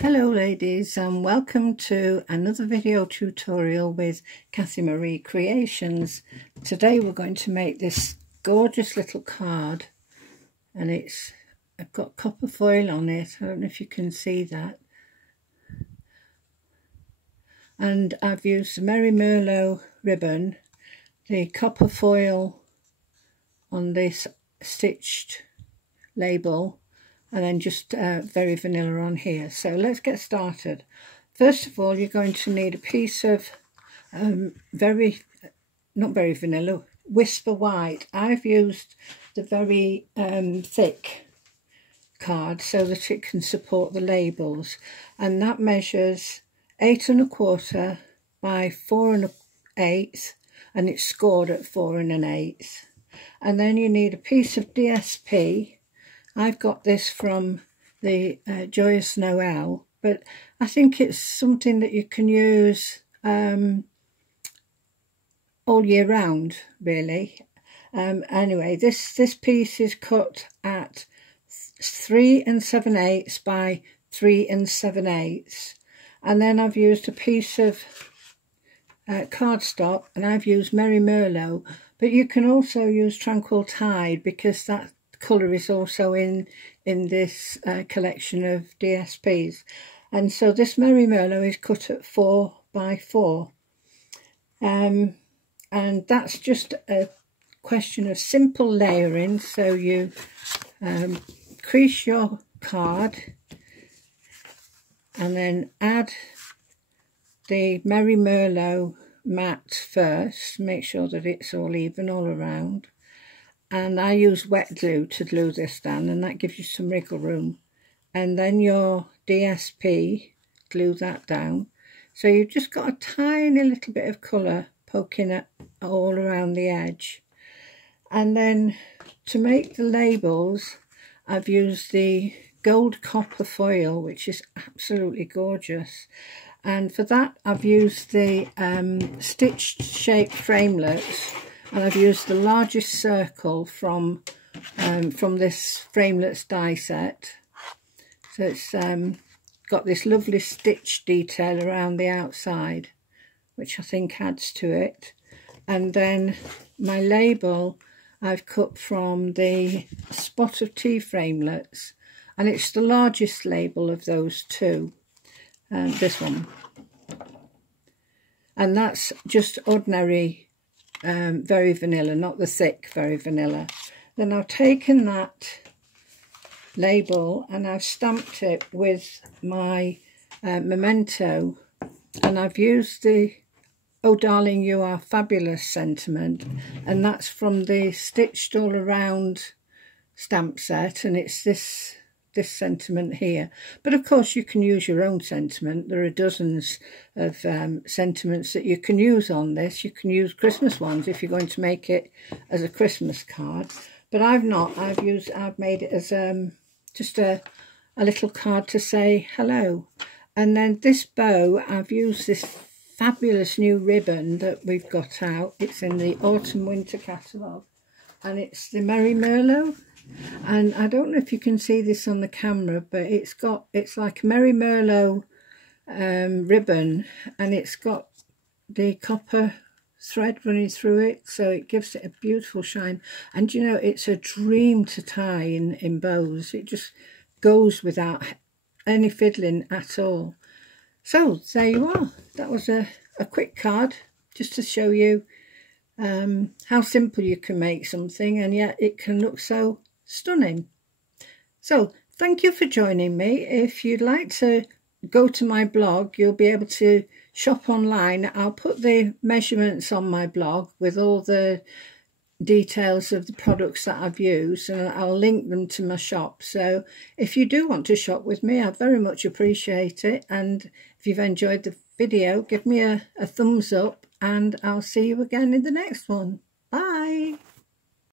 Hello ladies, and welcome to another video tutorial with Cathie Marie Creations. Today we're going to make this gorgeous little card, and I've got copper foil on it. I don't know if you can see that. And I've used the Merry Merlot ribbon, the copper foil on this stitched label, and then just very vanilla on here. So let's get started. First of all, you're going to need a piece of not very vanilla, Whisper White. I've used the very thick card so that it can support the labels, and that measures 8 1/4 by 4 1/8, and it's scored at 4 1/8. And then you need a piece of DSP. I've got this from the Joyous Noel, but I think it's something that you can use all year round, really. Anyway, this piece is cut at 3 7/8 by 3 7/8, and then I've used a piece of cardstock, and I've used Merry Merlot, but you can also use Tranquil Tide because that colour is also in this collection of DSPs. And so this Merry Merlot is cut at 4 by 4, and that's just a question of simple layering. So you crease your card and then add the Merry Merlot mat first, make sure that it's all even all around. And I use wet glue to glue this down, and that gives you some wriggle room. And then your DSP, glue that down. So you've just got a tiny little bit of colour poking at all around the edge. And then to make the labels, I've used the gold copper foil, which is absolutely gorgeous. And for that, I've used the stitched shape framelets. And I've used the largest circle from this framelets die set. So it's got this lovely stitch detail around the outside, which I think adds to it. And then my label I've cut from the Spot of Tea framelets, and it's the largest label of those two, this one. And that's just ordinary very vanilla, not the thick very vanilla. Then I've taken that label and I've stamped it with my memento, and I've used the Oh Darling You Are Fabulous sentiment, and that's from the Stitched All Around stamp set, and it's this sentiment here. But of course you can use your own sentiment. There are dozens of sentiments that you can use on this. You can use Christmas ones if you're going to make it as a Christmas card, but I've not. I've made it as just a little card to say hello. And then this bow, I've used this fabulous new ribbon that we've got out. It's in the autumn winter catalogue, and it's the Merry Merlot. And I don't know if you can see this on the camera, but it's like a Merry Merlot ribbon, and it's got the copper thread running through it, so it gives it a beautiful shine. And you know, it's a dream to tie in bows. It just goes without any fiddling at all. So there you are. That was a quick card just to show you how simple you can make something, and yet it can look so stunning. So thank you for joining me. If you'd like to go to my blog, you'll be able to shop online. I'll put the measurements on my blog with all the details of the products that I've used, and I'll link them to my shop. So if you do want to shop with me, I very much appreciate it. And if you've enjoyed the video, give me a thumbs up, and I'll see you again in the next one. Bye.